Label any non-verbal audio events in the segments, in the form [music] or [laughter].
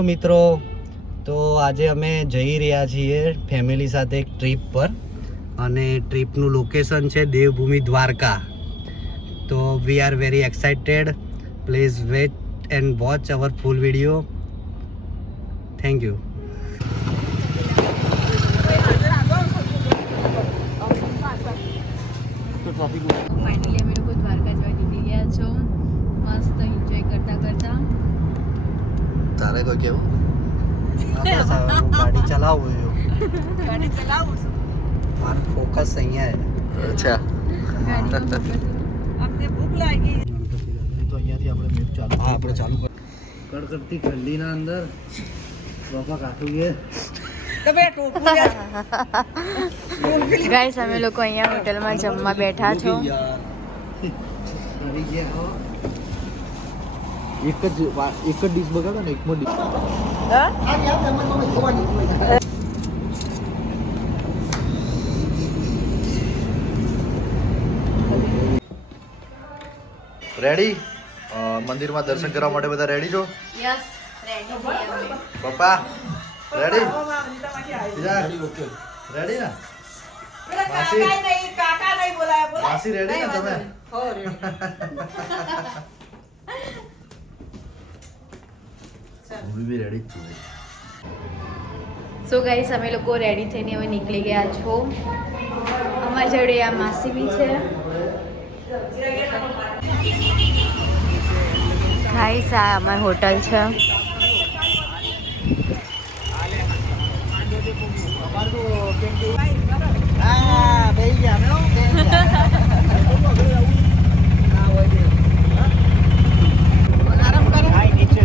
મિત્રો. તો આજે અમે જઈ રહ્યા છીએ ફેમિલી સાથે એક ટ્રીપ પર. અને ટ્રીપનું લોકેશન છે દેવભૂમિ દ્વારકા. તો we are very excited please wait and watch our full video thank you finally અમે લોકો દ્વારકા જવા નીકળી ગયા છો. મસ્ત એન્જોય કરતા કરતા. તારે કોઈ કેવું? ગાડી ચલાવું ગાડી ચલાવું છું. મારું ફોકસ અહીંયા અચ્છા. અમને ભૂખ લાગી. તો અહીંયાથી આપણે મેપ ચાલુ હા આપણે ચાલુ કર કડકડતી ઠંડીના અંદર બાપા કાઠું ગયે ગાઈસ અમે લોકો અહીંયા હોટલમાં જમવા બેઠા છો. એક જ એક જ ડીશ બગાડો ને એકમાં ડીશ રેડી મંદિરમાં દર્શન કરવા માટે બધા રેડી છો? યસ રેડી પપ્પા રેડી રેડી ને? માસી? માસી રેડી ને તમે? હું [laughs] બી રેડી જ છું સો ગાઈસ અમે લોકો રેડી થઈને હવે નીકળી ગયા છો. અમારી જોડે આ માસી બી છે. ગાઈસ આ અમારી હોટલ છે. હા બેહી ગયા અમે [laughs] હો, બેહી ગયા. આરામ કરો. હાય, નીચે.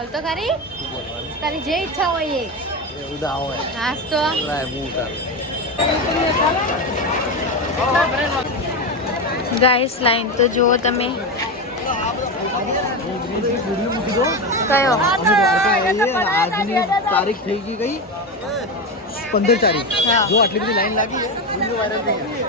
છે બોલતો ખરી? તારી જે ઈચ્છા હોય એ. એવું તો આવો હાસ તો લાય હું ઉતારું ગાઈસ, લાઈન તો જુઓ તમે. કયો? આજની તારીખ થઈ ગઈ કઈ પંદર તારીખ હા. જો આટલી બધી લાઈન લાગી છે વીડિયો વાયરલ થઈ ગયો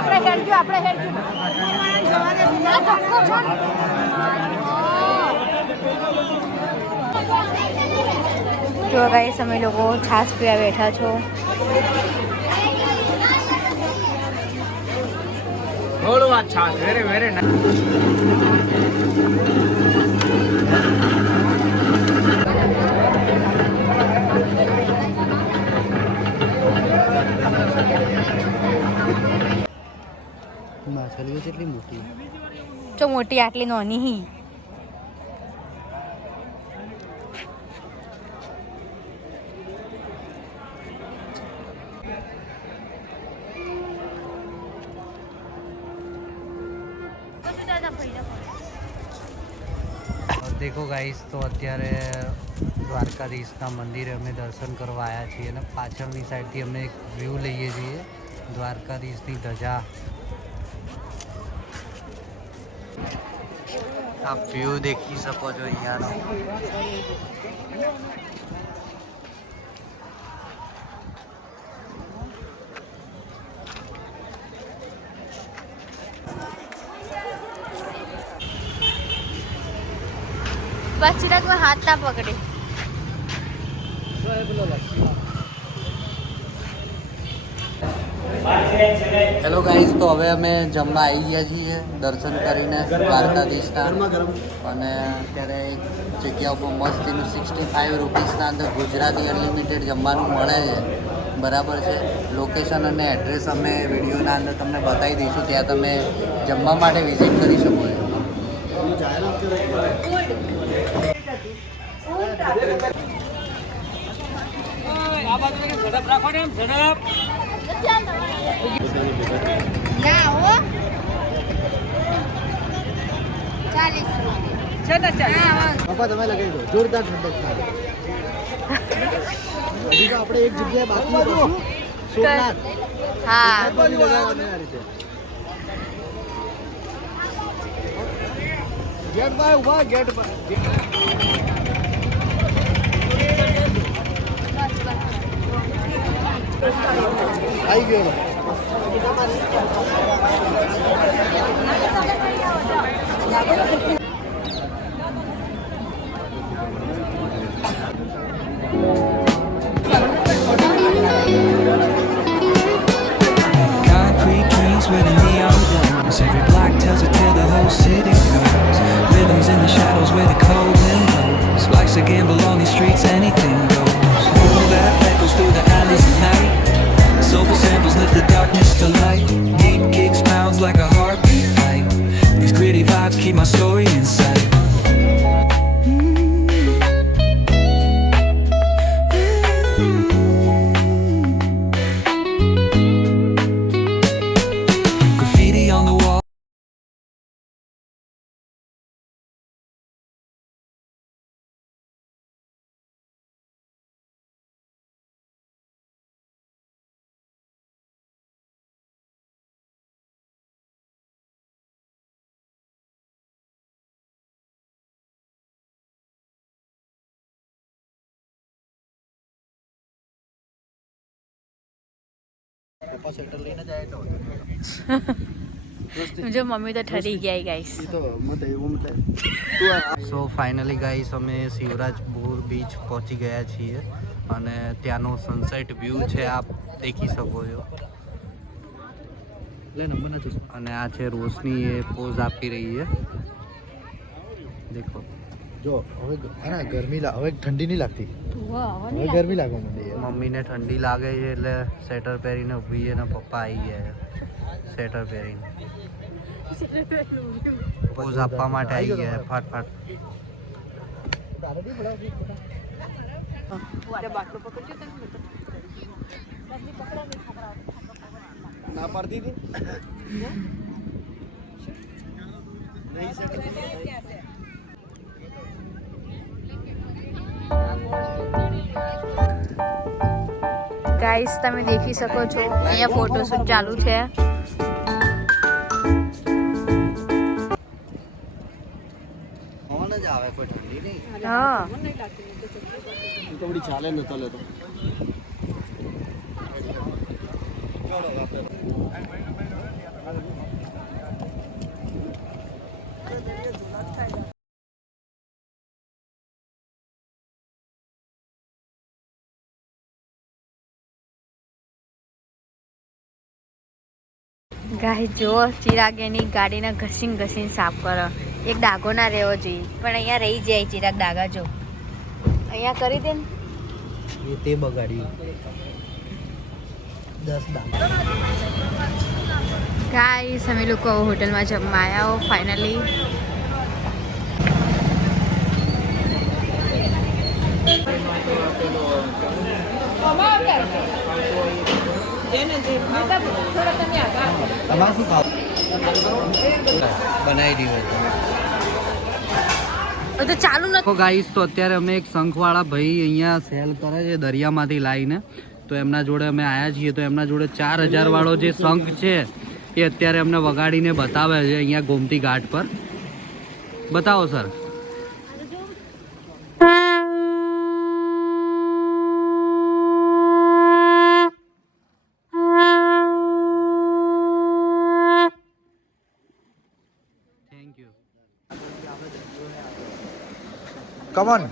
ભીડમાં કચરો હલવાયો જો ગાઈસ અમે લોકો છાસ પીવા બેઠા છો. માછલીઓ કેટલી મોટી? જો મોટી આટલી નાની હી. દેખો ગાઈસ તો અત્યારે દ્વારકાધીશના મંદિરે અમે દર્શન કરવા આવ્યા છીએ અને પાછળની સાઈડથી અમે એક વ્યૂ લઈએ છીએ. દ્વારકાધીશની ધજા. આપ વ્યૂ દેખી શકો છો અહીંયાનો બસ ચિરાગમાં હાથ ના પકડે હેલો ગાઈઝ તો હવે અમે જમવા આવી ગયા છીએ દર્શન કરીને દ્વારકાધીશના. અને અત્યારે એક જગ્યા ઉપર મસ્તીનું સિક્સટી ફાઇવ રૂપીસના અંદર ગુજરાતી અનલિમિટેડ જમવાનું મળે છે. બરાબર છે. લોકેશન અને એડ્રેસ અમે વિડીયોના અંદર તમને બતાવી દઈશું ત્યાં તમે જમવા માટે વિઝિટ કરી શકો છો. જાહેરાત ઝડપ રાખો ને ચાલીસ પપ્પા તમે લગાવી દો. જોરદાર ઠંડક થાય. આપણે એક જગ્યાએ બાકી હતું સોમનાથ. હા. ગેટ બાય ઊભા ગેટ બાય. આવી ગયો Concrete પપ્પા સ્વેટર લઈને જાય તો [laughs] જો મમ્મી તો ઠરી ગયા ગાઈસ સો ફાઇનલી ગાઈસ અમે શિવરાજપુર બીચ પહોંચી ગયા છીએ અને ત્યાંનો સનસેટ વ્યૂ છે આપ દેખી શકો છો. અને આ છે રોશની એ પોઝ આપી રહી છે. દેખો. જો હવે હા ગરમી લા હવે ઠંડી નહીં લાગતી હવે ગરમી લાગવા માંડી યાર. મમ્મીને ઠંડી લાગે છે એટલે સ્વેટર પહેરીને ઊભી છે અને પપ્પા આવી ગયા છે સ્વેટર પહેરીને પોઝ આપવા માટે આવી ગયા છે ફાટ ફાટ ના પાડતી હતી નહીં ગાઈસ તમે દેખી શકો છો અહીંયા ફોટોશૂટ ચાલુ છે. પવન જ આવે કોઈ ઠંડી નહીં. હા. તું તો. બધી ચાલે ગાય જો ચિરાગેની ગાડીને ઘસીને ઘસીને સાફ કરો. એક ડાઘો ના રહેવો જોઈએ. પણ અહીંયા રહી જાય ચિરાગ ડાઘા જો. અહીંયા કરી દે ને. તે બગાડ્યું. દસ ગાઈસ અમે લોકો હોટલમાં જમવા આવ્યા હો ફાઇનલી તમારે શું ખાવ? બનાવી દીધું હવે તો ચાલુ નથી. ગાઈસ તો અત્યારે અમે એક શંખવાળા ભાઈ અહીંયા સેલ કરે છે દરિયામાંથી લાવીને તો એમના જોડે અમે આવ્યા છીએ તો એમના જોડે ચાર હજાર વાળો જે શંખ છે એ અત્યારે અમને વગાડીને બતાવે છે અહીંયા ગોમતી ઘાટ પર. બતાવો સર. come on.